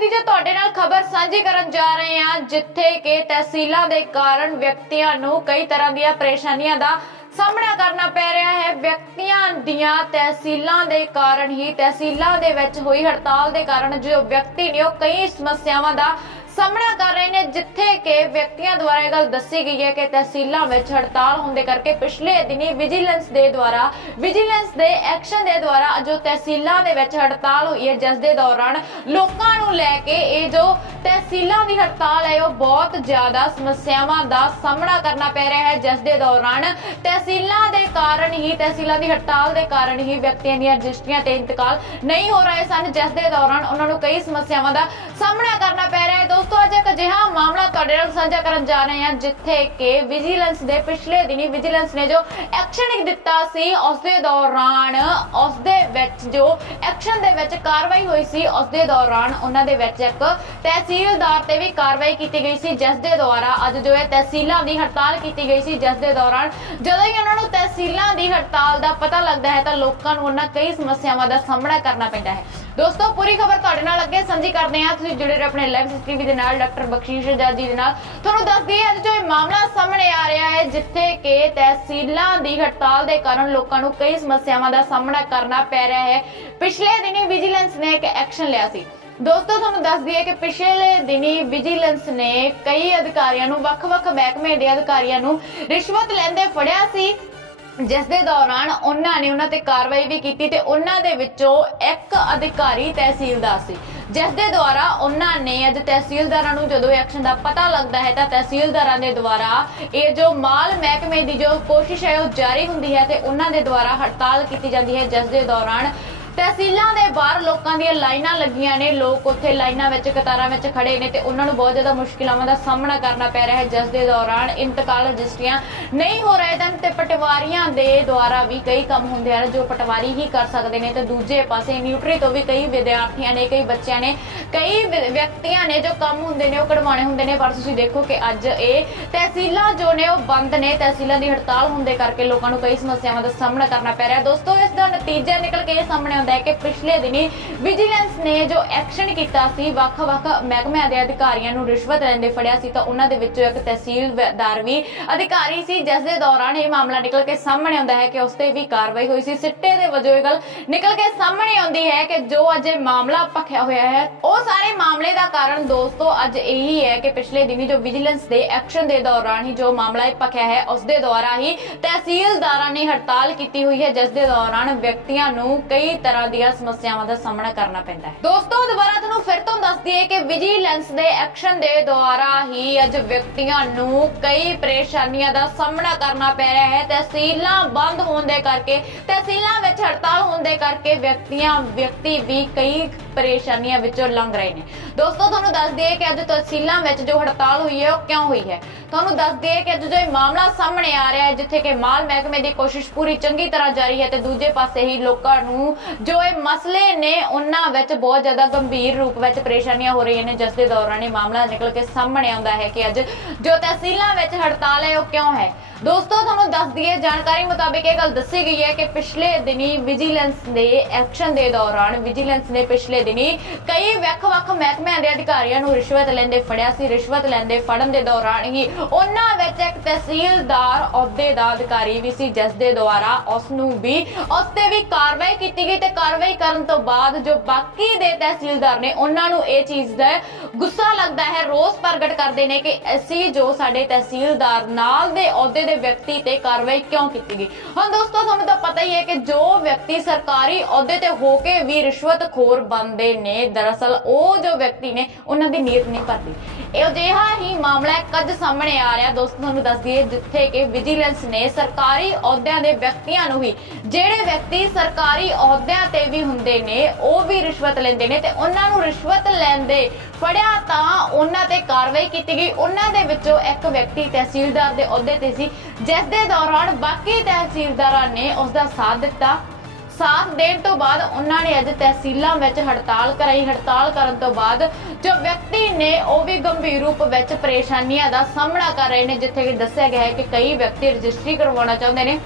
ਦੀ ਜੇ ਤੁਹਾਡੇ ਨਾਲ ਖਬਰ ਸਾਂਝੀ ਕਰਨ ਜਾ ਰਹੇ ਹਾਂ, ਜਿੱਥੇ ਕਿ ਤਹਿਸੀਲਾਂ ਦੇ ਕਾਰਨ ਵਿਅਕਤੀਆਂ ਨੂੰ ਕਈ ਤਰ੍ਹਾਂ ਦੀਆਂ ਪਰੇਸ਼ਾਨੀਆਂ ਦਾ ਸਾਹਮਣਾ ਕਰਨਾ ਪੈ ਰਿਹਾ ਹੈ। ਵਿਅਕਤੀਆਂ ਦੀਆਂ ਤਹਿਸੀਲਾਂ ਦੇ ਕਾਰਨ ਹੀ ਤਹਿਸੀਲਾਂ ਦੇ ਵਿੱਚ ਹੋਈ ਹੜਤਾਲ ਦੇ ਕਾਰਨ ਜੋ ਵਿਅਕਤੀ ਨੇ ਉਹ ਕਈ ਸਮੱਸਿਆਵਾਂ ਦਾ ਸਾਹਮਣਾ ਕਰ ਰਹੇ ਨੇ ਜਿੱਥੇ ਕਿ ਵਿਅਕਤੀਆਂ ਦੁਆਰਾ ਇਹ ਗੱਲ ਦੱਸੀ ਗਈ ਹੈ ਕਿ ਤਹਿਸੀਲਾਂ ਵਿੱਚ ਹੜਤਾਲ ਹੋਣ ਦੇ ਕਰਕੇ ਪਿਛਲੇ ਦਿਨੀ ਵਿਜੀਲੈਂਸ ਦੇ ਦੁਆਰਾ, ਵਿਜੀਲੈਂਸ ਦੇ ਐਕਸ਼ਨ ਦੇ ਦੁਆਰਾ ਜੋ ਤਹਿਸੀਲਾਂ ਦੇ ਵਿੱਚ ਹੜਤਾਲ ਹੋਈ ਹੈ, ਜਿਸ ਦੇ ਦੌਰਾਨ ਲੋਕਾਂ ਨੂੰ ਲੈ ਕੇ ਇਹ ਜੋ ਤਹਿਸੀਲਾਂ ਦੀ ਹੜਤਾਲ ਹੈ, ਉਹ ਬਹੁਤ ਜ਼ਿਆਦਾ ਸਮੱਸਿਆਵਾਂ ਦਾ ਸਾਹਮਣਾ ਕਰਨਾ ਪੈ ਰਿਹਾ ਹੈ, ਜਿਸ ਦੇ ਦੌਰਾਨ ਤਹਿਸੀਲਾਂ ਦੇ ਕਾਰਨ ਹੀ, ਤਹਿਸੀਲਾਂ ਦੀ ਹੜਤਾਲ ਦੇ ਕਾਰਨ ਹੀ ਵਿਅਕਤੀਆਂ ਦੀਆਂ ਰਜਿਸਟਰੀਆਂ ਤੇ ਇੰਤਕਾਲ ਨਹੀਂ ਹੋ ਰਹੇ ਸਨ, ਜਿਸ ਦੇ ਦੌਰਾਨ ਉਹਨਾਂ ਨੂੰ ਕਈ ਸਮੱਸਿਆਵਾਂ ਦਾ ਸਾਹਮਣਾ ਕਰਨਾ ਪੈ ਅਜਿਹਾ ਮਾਮਲਾ ਤੁਹਾਡੇ ਨਾਲ ਸਾਂਝਾ ਕਰਨ ਜਾ ਰਹੇ ਹਾਂ, ਜਿੱਥੇ ਕਿ ਵਿਜੀਲੈਂਸ ਦੇ ਪਿਛਲੇ ਦਿਨੀ ਵਿਜੀਲੈਂਸ ਨੇ ਜੋ ਐਕਸ਼ਨ ਦਿੱਤਾ ਸੀ ਉਸ ਦੇ ਦੌਰਾਨ ਉਸ ਦੇ ਵਿੱਚ ਜੋ ਐਕਸ਼ਨ ਦੇ ਵਿੱਚ ਕਾਰਵਾਈ ਹੋਈ ਸੀ ਉਸ ਦੇ ਦੌਰਾਨ ਉਹਨਾਂ ਦੇ ਵਿੱਚ ਇੱਕ ਤਹਿਸੀਲਦਾਰ ਤੇ ਵੀ ਕਾਰਵਾਈ ਕੀਤੀ ਗਈ ਸੀ, ਜਿਸ ਦੇ ਦੁਆਰਾ ਅੱਜ ਜੋ ਹੈ ਤਹਿਸੀਲਾਂ ਦੀ ਹੜਤਾਲ ਕੀਤੀ ਗਈ ਸੀ, ਜਿਸ ਦੇ ਦੌਰਾਨ ਜਦੋਂ ਹੀ ਉਹਨਾਂ ਨੂੰ ਤਹਿਸੀਲਾਂ ਦੀ ਹੜਤਾਲ ਦਾ ਪਤਾ ਲੱਗਦਾ ਹੈ, ਤਾਂ ਲੋਕਾਂ ਨੂੰ ਉਹਨਾਂ ਕਈ ਸਮੱਸਿਆਵਾਂ ਦਾ ਸਾਹਮਣਾ ਕਰਨਾ ਪੈਂਦਾ ਹੈ। ਦੋਸਤੋ, ਪੂਰੀ ਖਬਰ ਤੁਹਾਡੇ ਨਾਲ ਅੱਗੇ ਸਾਂਝੀ ਕਰਦੇ ਹਾਂ। ਤੁਸੀਂ ਜੁੜੇ ਰਹੋ ਆਪਣੇ ਲਾਈਵ ਟੀਵੀ ਦੇ ਨਾਲ, ਡਾਕਟਰ ਬਖਸ਼ੀਸ਼ ਜਾਜੀ ਦੇ ਨਾਲ। ਤੁਹਾਨੂੰ ਦੱਸ ਦਈਏ ਅੱਜ ਜੋ ਇਹ ਮਾਮਲਾ ਸਾਹਮਣੇ ਆ ਰਿਹਾ ਹੈ, ਜਿੱਥੇ ਕਿ ਤਹਿਸੀਲਾਂ ਦੀ ਹੜਤਾਲ ਦੇ ਕਾਰਨ ਲੋਕਾਂ ਨੂੰ ਕਈ ਸਮੱਸਿਆਵਾਂ ਦਾ ਸਾਹਮਣਾ ਕਰਨਾ ਪੈ ਰਿਹਾ ਹੈ। ਪਿਛਲੇ ਦਿਨੀ ਵਿਜੀਲੈਂਸ ਨੇ ਇੱਕ ਐਕਸ਼ਨ ਲਿਆ ਸੀ। ਦੋਸਤੋ, ਤੁਹਾਨੂੰ ਦੱਸ ਦਈਏ ਕਿ ਪਿਛਲੇ ਦਿਨੀ ਵਿਜੀਲੈਂਸ ਨੇ ਕਈ ਅਧਿਕਾਰੀਆਂ ਨੂੰ, ਵੱਖ-ਵੱਖ ਮਹਿਕਮੇ ਦੇ ਅਧਿਕਾਰੀਆਂ ਨੂੰ ਰਿਸ਼ਵਤ ਲੈਂਦੇ ਫੜਿਆ ਸੀ। ਜਿਸ ਦੇ ਦੌਰਾਨ ਉਹਨਾਂ ਨੇ ਉਹਨਾਂ ਤੇ ਕਾਰਵਾਈ ਵੀ ਕੀਤੀ ਤੇ ਉਹਨਾਂ ਦੇ ਵਿੱਚੋਂ ਇੱਕ ਅਧਿਕਾਰੀ ਤਹਿਸੀਲਦਾਰ ਸੀ। ਜਿਸ ਦੇ ਦੁਆਰਾ ਉਹਨਾਂ ਨੇ ਅੱਜ ਤਹਿਸੀਲਦਾਰਾਂ ਨੂੰ ਜਦੋਂ ਐਕਸ਼ਨ ਦਾ ਪਤਾ ਲੱਗਦਾ ਹੈ ਤਾਂ ਤਹਿਸੀਲਦਾਰਾਂ ਦੇ ਦੁਆਰਾ ਇਹ ਜੋ ਮਾਲ ਮਹਿਕਮੇ ਦੀ ਜੋ ਕੋਸ਼ਿਸ਼ ਹੈ ਉਹ ਜਾਰੀ ਹੁੰਦੀ ਹੈ ਤੇ ਉਹਨਾਂ ਦੇ ਦੁਆਰਾ ਹੜਤਾਲ ਕੀਤੀ ਜਾਂਦੀ ਹੈ ਜਿਸ ਦੇ ਦੌਰਾਨ ਤਹਿਸੀਲਾਂ ਦੇ ਬਾਹਰ ਲੋਕਾਂ ਦੀਆਂ ਲਾਈਨਾਂ ਲੱਗੀਆਂ ਨੇ। ਲੋਕ ਉੱਥੇ ਲਾਈਨਾਂ ਵਿੱਚ, ਕਤਾਰਾਂ ਵਿੱਚ ਖੜੇ ਨੇ ਤੇ ਉਹਨਾਂ ਨੂੰ ਬਹੁਤ ਜ਼ਿਆਦਾ ਮੁਸ਼ਕਿਲਾਂ ਦਾ ਸਾਹਮਣਾ ਕਰਨਾ ਪੈ ਰਿਹਾ ਹੈ। ਜਿਸ ਦੇ ਦੌਰਾਨ ਇੰਤਕਾਲ ਰਜਿਸਟਰੀਆਂ ਨਹੀਂ ਹੋ ਰਹੇ ਹਨ ਤੇ ਪਟਵਾਰੀਆਂ ਦੇ ਦੁਆਰਾ ਵੀ ਕਈ ਕੰਮ ਹੁੰਦੇ ਹਨ ਜੋ ਪਟਵਾਰੀ ਹੀ ਕਰ ਸਕਦੇ ਨੇ ਤੇ ਦੂਜੇ ਪਾਸੇ ਨਿਊਟਰੀ ਤੋਂ ਵੀ ਕਈ ਵਿਦਿਆਰਥੀਆਂ ਨੇ, ਕਈ ਬੱਚਿਆਂ ਨੇ, ਕਈ ਵਿਅਕਤੀਆਂ ਨੇ ਜੋ ਕੰਮ ਹੁੰਦੇ ਨੇ ਉਹ ਕਢਵਾਉਣੇ ਹੁੰਦੇ ਨੇ। ਪਰ ਤੁਸੀਂ ਦੇਖੋ ਕਿ ਅੱਜ ਇਹ ਤਹਿਸੀਲਾਂ ਜੋ ਨੇ ਉਹ ਬੰਦ ਨੇ। ਤਹਿਸੀਲਾਂ ਦੀ ਹੜਤਾਲ ਹੋਣ ਦੇ ਕਰਕੇ ਲੋਕਾਂ ਨੂੰ ਕਈ ਸਮੱਸਿਆਵਾਂ ਦਾ ਸਾਹਮਣਾ ਕਰਨਾ ਪੈ ਰਿਹਾ। ਦੋਸਤੋ, ਇਸ ਦਾ ਨਤੀਜਾ ਨਿਕਲ ਕੇ ਸਾਹਮਣੇ ਆਉਂਦਾ ਹੈ ਕਿ ਪਿਛਲੇ ਦਿਨੀ ਵਿਜੀਲੈਂਸ ਨੇ ਜੋ ਐਕਸ਼ਨ ਕੀਤਾ ਸੀ ਵੱਖ-ਵੱਖ ਮਹਿਕਮਿਆਂ ਦੇ ਅਧਿਕਾਰੀਆਂ ਨੂੰ ਰਿਸ਼ਵਤ ਲੈਂਦੇ ਫੜਿਆ ਸੀ, ਤਾਂ ਉਹਨਾਂ ਦੇ ਵਿੱਚੋਂ ਇੱਕ ਤਹਿਸੀਲਦਾਰ ਵੀ ਅਧਿਕਾਰੀ ਸੀ, ਜਿਸ ਦੇ ਦੌਰਾਨ ਇਹ ਮਾਮਲਾ ਨਿਕਲ ਕੇ ਸਾਹਮਣੇ ਆਉਂਦਾ ਹੈ ਕਿ ਉਸ ਤੇ ਵੀ ਕਾਰਵਾਈ ਹੋਈ ਸੀ। ਸਿੱਟੇ ਦੇ ਵਜੋਂ ਇਹ ਗੱਲ ਨਿਕਲ ਕੇ ਸਾਹਮਣੇ ਆਉਂਦੀ ਹੈ ਕਿ ਜੋ ਅੱਜ ਇਹ ਮਾਮਲਾ ਭਖਿਆ ਹੋਇਆ ਹੈ, ਉਹ ਸਾਰੇ ਮਾਮਲੇ ਦਾ ਕਾਰਨ ਦੋਸਤੋ ਅੱਜ ਇਹੀ ਹੈ ਕਿ ਪਿਛਲੇ ਦਿਨੀ ਜੋ ਵਿਜੀਲੈਂਸ ਦੇ ਐਕਸ਼ਨ ਦੇ ਦੌਰਾਨ ਹੀ ਜੋ ਮਾਮਲਾ ਇਹ ਭਖਿਆ ਹੈ, ਉਸ ਦੇ ਦੁਆਰਾ ਹੀ ਤਹਿਸੀਲਦਾਰਾਂ ਨੇ ਹੜਤਾਲ ਕੀਤੀ ਹੋਈ ਹੈ, ਜਿਸ ਦੇ ਦੌਰਾਨ ਵਿਅਕਤੀਆਂ ਨੂੰ ਕਈ ਤਰ੍ਹਾਂ ਦੀਆਂ ਸਮੱਸਿਆਵਾਂ ਦਾ ਸਾਹਮਣਾ ਕਰਨਾ ਪੈਂਦਾ ਹੈ। ਦੋਸਤੋ, ਦੁਬਾਰਾ ਤੁਹਾਨੂੰ ਫਿਰ ਤੋਂ ਦੱਸ ਦਈਏ ਕਿ ਵਿਜੀਲੈਂਸ ਦੇ ਐਕਸ਼ਨ ਦੇ ਦੁਆਰਾ ਹੀ ਅੱਜ ਵਿਅਕਤੀਆਂ ਨੂੰ ਕਈ ਪਰੇਸ਼ਾਨੀਆਂ ਦਾ ਸਾਹਮਣਾ ਕਰਨਾ ਪੈ ਰਿਹਾ ਹੈ। ਤਹਿਸੀਲਾਂ ਬੰਦ ਹੋਣ ਦੇ ਕਰਕੇ, ਤਹਿਸੀਲਾਂ ਵਿੱਚ ਹੜਤਾਲ ਹੋਣ ਦੇ ਕਰਕੇ ਵਿਅਕਤੀਆਂ, ਵਿਅਕਤੀ ਵੀ ਕਈ ਪਰੇਸ਼ਾਨੀਆਂ ਵਿੱਚੋਂ ਲੰਘ ਰਹੇ ਨੇ। ਦੋਸਤੋ, ਤੁਹਾਨੂੰ ਦੱਸ ਦਈਏ ਕਿ ਅੱਜ ਤਹਿਸੀਲਾਂ ਵਿੱਚ ਜੋ ਹੜਤਾਲ ਹੋਈ ਹੈ, ਉਹ ਕਿਉਂ ਹੋਈ ਹੈ? ਤੁਹਾਨੂੰ ਦੱਸ ਦਈਏ ਕਿ ਅੱਜ ਜੋ ਇਹ ਮਾਮਲਾ ਸਾਹਮਣੇ ਆ ਰਿਹਾ ਹੈ, ਜਿੱਥੇ ਕਿ ਮਾਲ ਮਹਿਕਮੇ ਦੀ ਕੋਸ਼ਿਸ਼ ਪੂਰੀ ਚੰਗੀ ਤਰ੍ਹਾਂ ਜਾਰੀ ਹੈ ਤੇ ਦੂਜੇ ਪਾਸੇ ਹੀ ਲੋਕਾਂ ਨੂੰ ਜੋ ਇਹ ਮਸਲੇ ਨੇ, ਉਹਨਾਂ ਵਿੱਚ ਬਹੁਤ ਜ਼ਿਆਦਾ ਗੰਭੀਰ ਰੂਪ ਵਿੱਚ ਪਰੇਸ਼ਾਨੀਆਂ ਹੋ ਰਹੀਆਂ ਨੇ, ਜਿਸ ਦੇ ਦੌਰਾਨ ਇਹ ਮਾਮਲਾ ਨਿਕਲ ਕੇ ਸਾਹਮਣੇ ਆਉਂਦਾ ਹੈ ਕਿ ਅੱਜ ਜੋ ਤਹਿਸੀਲਾਂ ਵਿੱਚ ਹੜਤਾਲ ਹੈ, ਉਹ ਕਿਉਂ ਹੈ? ਦੋਸਤੋ, ਤੁਹਾਨੂੰ ਦੱਸ ਦਈਏ, ਜਾਣਕਾਰੀ ਮੁਤਾਬਿਕ ਇਹ ਗੱਲ ਦੱਸੀ ਗਈ ਹੈ ਕਿ ਪਿਛਲੇ ਦਿਨੀ ਵਿਜੀਲੈਂਸ ਦੇ ਐਕਸ਼ਨ ਦੇ ਦੌਰਾਨ ਵਿਜੀਲੈਂਸ ਨੇ ਪਿਛਲੇ ਦਿਨੀ ਕਈ ਵੱਖ-ਵੱਖ ਮਹਿਕਮਿਆਂ ਦੇ ਅਧਿਕਾਰੀਆਂ ਨੂੰ ਰਿਸ਼ਵਤ ਲੈਂਦੇ ਫੜਿਆ ਸੀ। ਰਿਸ਼ਵਤ ਲੈਂਦੇ ਫੜਨ ਦੇ ਦੌਰਾਨ ਹੀ ਉਹਨਾਂ ਵਿੱਚ ਇੱਕ ਤਹਿਸੀਲਦਾਰ ਅਹੁਦੇ ਦਾ ਅਧਿਕਾਰੀ ਵੀ ਸੀ, ਜਿਸ ਦੇ ਦੁਆਰਾ ਉਸ ਨੂੰ ਵੀ, ਉਸ ਤੇ ਵੀ ਕਾਰਵਾਈ ਕੀਤੀ ਗਈ ਤੇ ਕਾਰਵਾਈ ਕਰਨ ਤੋਂ ਬਾਅਦ ਜੋ ਬਾਕੀ ਦੇ ਤਹਿਸੀਲਦਾਰ ਨੇ, ਉਹਨਾਂ ਨੂੰ ਇਹ ਚੀਜ਼ ਦਾ ਗੁੱਸਾ ਲੱਗਦਾ ਹੈ, ਰੋਸ ਪ੍ਰਗਟ ਕਰਦੇ ਨੇ ਕਿ ਅਸੀਂ ਜੋ ਸਾਡੇ ਤਹਿਸੀਲਦਾਰ ਨਾਲ ਦੇ ਅਹੁਦੇ ਦੇ ਵਿਅਕਤੀ ਤੇ ਕਾਰਵਾਈ ਕਿਉਂ ਕੀਤੀ ਗਈ? ਹੁਣ ਦੋਸਤੋ, ਤੁਹਾਨੂੰ ਤਾਂ ਪਤਾ ਹੀ ਹੈ ਕਿ ਜੋ ਵਿਅਕਤੀ ਸਰਕਾਰੀ ਅਹੁਦੇ ਤੇ ਹੋ ਕੇ ਵੀ ਰਿਸ਼ਵਤਖੋਰ ਬਣਦੇ ਨੇ, ਦਰਅਸਲ ਉਹ ਜੋ ਵਿਅਕਤੀ ਨੇ, ਉਹਨਾਂ ਦੀ ਨੀਅਤ ਨਹੀਂ ਭਰਦੀ। ਇਹ ਅਜਿਹਾ ਹੀ ਮਾਮਲਾ ਇੱਕ ਸਾਹਮਣੇ ਆ ਰਿਹਾ। ਦੋਸਤੋ, ਤੁਹਾਨੂੰ ਦੱਸ ਦਈਏ ਜਿੱਥੇ ਕਿ ਵਿਜੀਲੈਂਸ ਨੇ ਸਰਕਾਰੀ ਅਹੁਦਿਆਂ ਦੇ ਵਿਅਕਤੀਆਂ ਨੂੰ ਵੀ, ਜਿਹੜੇ ਵਿਅਕਤੀ ਸਰਕਾਰੀ ਅਹੁਦਿਆਂ ਤੇ ਵੀ ਹੁੰਦੇ ਨੇ, ਉਹ ਵੀ ਰਿਸ਼ਵਤ ਲੈਂਦੇ ਨੇ ਤੇ ਉਹਨਾਂ ਨੂੰ ਰਿਸ਼ਵਤ ਲੈਂਦੇ ਫੜਿਆ ਤਾਂ ਉਹਨਾਂ ਤੇ ਕਾਰਵਾਈ ਕੀਤੀ ਗਈ। ਉਹਨਾਂ ਦੇ ਵਿੱਚੋਂ ਇੱਕ ਵਿਅਕਤੀ ਤਹਿਸੀਲਦਾਰ ਦੇ ਅਹੁਦੇ ਤੇ ਸੀ, ਜਿਸ ਦੇ ਦੌਰਾਨ ਬਾਕੀ ਤਹਿਸੀਲਦਾਰਾਂ ਨੇ ਉਸ ਦਾ ਸਾਥ ਦਿੱਤਾ। ਸਾਥ ਦੇਣ ਤੋਂ ਬਾਅਦ ਉਹਨਾਂ ਨੇ ਅੱਜ ਤਹਿਸੀਲਾਂ ਵਿੱਚ ਹੜਤਾਲ ਕਰਾਈ। ਹੜਤਾਲ ਕਰਨ ਤੋਂ ਬਾਅਦ ਜੋ ਵਿਅਕਤੀ ਨੇ, ਉਹ ਵੀ ਗੰਭੀਰ ਰੂਪ ਵਿੱਚ ਪਰੇਸ਼ਾਨੀਆਂ ਦਾ ਸਾਹਮਣਾ ਕਰ ਰਹੇ ਨੇ, ਜਿੱਥੇ ਕਿ ਦੱਸਿਆ ਗਿਆ ਹੈ ਕਿ ਕਈ ਵਿਅਕਤੀ ਰਜਿਸਟਰੀ ਕਰਵਾਉਣਾ ਚਾਹੁੰਦੇ ਨੇ।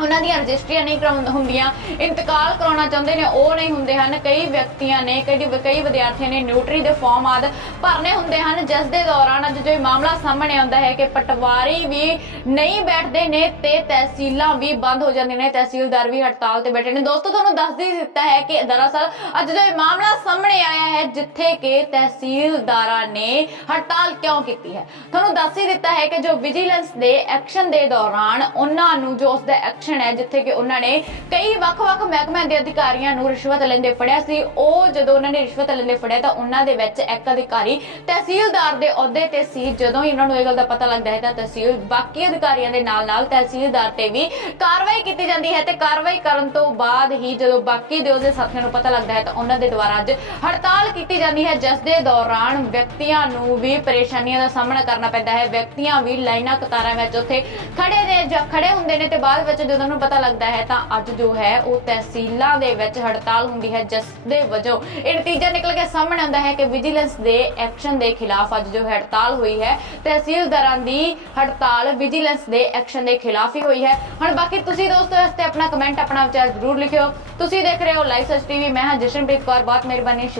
ਉਹਨਾਂ ਦੀਆਂ ਰਜਿਸਟਰੀਆਂ ਨਹੀਂ ਕਰਾਉਣ ਹੁੰਦੀਆਂ, ਇੰਤਕਾਲ ਕਰਾਉਣਾ ਚਾਹੁੰਦੇ ਨੇ, ਉਹ ਨਹੀਂ ਹੁੰਦੇ ਹਨ। ਕਈ ਵਿਅਕਤੀਆਂ ਨੇ, ਕਈ ਕਈ ਵਿਦਿਆਰਥੀਆਂ ਨੇ ਨਿਊਟਰੀ ਦੇ ਫਾਰਮ ਆਦ ਭਰਨੇ ਹੁੰਦੇ ਹਨ। ਜਿਸ ਦੇ ਦੌਰਾਨ ਅੱਜ ਜੋ ਮਾਮਲਾ ਸਾਹਮਣੇ ਆਉਂਦਾ ਹੈ ਕਿ ਪਟਵਾਰੀ ਵੀ ਨਹੀਂ ਬੈਠਦੇ ਨੇ ਤੇ ਤਹਿਸੀਲਾਂ ਵੀ ਬੰਦ ਹੋ ਜਾਂਦੀਆਂ ਨੇ, ਤਹਿਸੀਲਦਾਰ ਵੀ ਹੜਤਾਲ ਤੇ ਬੈਠੇ ਨੇ। ਦੋਸਤੋ, ਤੁਹਾਨੂੰ ਦੱਸ ਦਿੱਤਾ ਹੈ ਕਿ ਦਰਅਸਲ ਅੱਜ ਜੋ ਇਹ ਮਾਮਲਾ ਸਾਹਮਣੇ ਆਇਆ ਹੈ, ਜਿੱਥੇ ਕਿ ਤਹਿਸੀਲਦਾਰਾਂ ਨੇ ਹੜਤਾਲ ਕਿਉਂ ਕੀਤੀ ਹੈ? ਤੁਹਾਨੂੰ ਦੱਸ ਹੀ ਦਿੱਤਾ ਹੈ ਕਿ ਜੋ ਵਿਜੀਲੈਂਸ ਦੇ ਐਕਸ਼ਨ ਦੇ ਦੌਰਾਨ ਉਹਨਾਂ ਨੂੰ ਜੋ ਉਸ ਦਾ ਐਕਸ਼ਨ ਹੈ, ਜਿੱਥੇ ਕਿ ਉਹਨਾਂ ਨੇ ਕਈ ਵੱਖ-ਵੱਖ ਮਹਿਕਮਿਆਂ ਦੇ ਅਧਿਕਾਰੀਆਂ ਨੂੰ ਰਿਸ਼ਵਤ ਲੈਂਦੇ ਫੜਿਆ ਸੀ। ਉਹ ਜਦੋਂ ਉਹਨਾਂ ਨੇ ਰਿਸ਼ਵਤ ਲੈਂਦੇ ਫੜਿਆ ਤਾਂ ਉਹਨਾਂ ਦੇ ਵਿੱਚ ਇੱਕ ਅਧਿਕਾਰੀ ਤਹਿਸੀਲਦਾਰ ਦੇ ਅਹੁਦੇ ਤੇ ਸੀ। ਜਦੋਂ ਹੀ ਨੂੰ ਇਹ ਗੱਲ ਦਾ ਪਤਾ ਲੱਗਦਾ ਹੈ ਤਾਂ ਤਹਿਸੀਲ ਬਾਕੀ ਅਧਿਕਾਰੀਆਂ ਦੇ ਨਾਲ-ਨਾਲ ਤਹਿਸੀਲਦਾਰ ਤੇ ਵੀ ਕਾਰਵਾਈ ਕੀਤੀ ਜਾਂਦੀ ਹੈ ਤੇ ਕਾਰਵਾਈ ਕਰਨ ਤੋਂ ਬਾਅਦ ਹੀ ਜਦੋਂ ਬਾਕੀ ਦੇ ਉਹਦੇ ਸਾਥੀਆਂ ਨੂੰ ਪਤਾ ਲੱਗਦਾ ਹੈ ਤਾਂ ਉਹਨਾਂ ਦੇ ਦੁਆਰਾ ਅੱਜ ਹੜਤਾਲ ਕੀਤੀ ਜਾਂਦੀ ਹੈ, ਜਿਸ ਦੇ ਦੌਰਾਨ ਵਿਅਕਤੀਆਂ ਨੂੰ ਵੀ ਪਰੇਸ਼ਾਨੀਆਂ ਦਾ ਸਾਹਮਣਾ ਕਰਨਾ ਪੈਂਦਾ ਹੈ। ਵਿਅਕਤੀਆਂ ਵੀ ਲਾਈਨਾਂ ਕਤਾਰਾਂ ਵਿੱਚ ਉੱਥੇ ਖੜੇ ਨੇ ਜਾਂ ਖੜੇ ਹੁੰਦੇ ਨੇ ਤੇ ਬਾਅਦ ਵਿੱਚ ਜਦੋਂ ਉਹਨਾਂ ਪਤਾ ਲੱਗਦਾ ਹੈ ਤਾਂ ਅੱਜ ਜੋ ਹੈ ਉਹ ਤਹਿਸੀਲਾਂ ਦੇ ਵਿੱਚ ਹੜਤਾਲ ਹੁੰਦੀ ਹੈ, ਜਿਸ ਦੇ ਵਜੋਂ ਇਹ ਨਤੀਜਾ ਨਿਕਲ ਕੇ ਸਾਹਮਣੇ ਆਉਂਦਾ ਹੈ ਕਿ ਵਿਜੀਲੈਂਸ ਦੇ ਐਕਸ਼ਨ ਦੇ ਖਿਲਾਫ ਅੱਜ ਜੋ ਹੜਤਾਲ ਹੋਈ ਹੈ, ਤਹਿਸੀਲਦਾਰਾਂ ਦੀ ਹੜਤਾਲ ਵਿਜੀਲੈਂਸ ਦੇ ਐਕਸ਼ਨ ਦੇ ਖਿਲਾਫ ਹੀ ਹੋਈ ਹੈ। ਹੁਣ ਬਾਕੀ ਤੁਸੀਂ ਦੋਸਤੋ ਇਸ ਤੇ ਆਪਣਾ ਕਮੈਂਟ ਆਪਣਾ ਵਿਚਾਰ ਜ਼ਰੂਰ ਲਿਖਿਓ। ਤੁਸੀਂ ਦੇਖ ਰਹੇ ਹੋ ਲਾਈਵ ਸੱਚ ਟੀਵੀ ਮੈਂ ਹਾਂ ਜਸ਼ਨਪ੍ਰੀਤ ਕੌਰ, ਬਹੁਤ ਮਿਹਰਬਾਨੀ।